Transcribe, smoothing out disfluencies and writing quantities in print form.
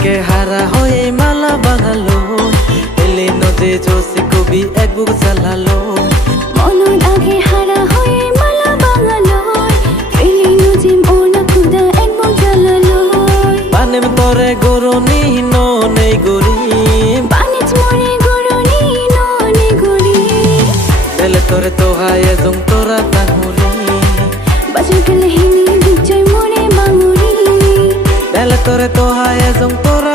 আগে হারা হয়ে মালা বানালো এলে নদে জোসে কবি এক বুক জ্বালালো মনন আগে হারা হয়ে মালা বানালো এলে নদে মোনা খুদা এক বুক জ্বালালো বানেম তরে গরনি ননে গরি বানিজ মরে গরনি ননে গরি এলে তরে তো হায়ে জং তোরা তাহুরি বাজর গেলে হিনি বিজয় মরে বাঙুরি এলে তরে তো হায়ে জং তোরা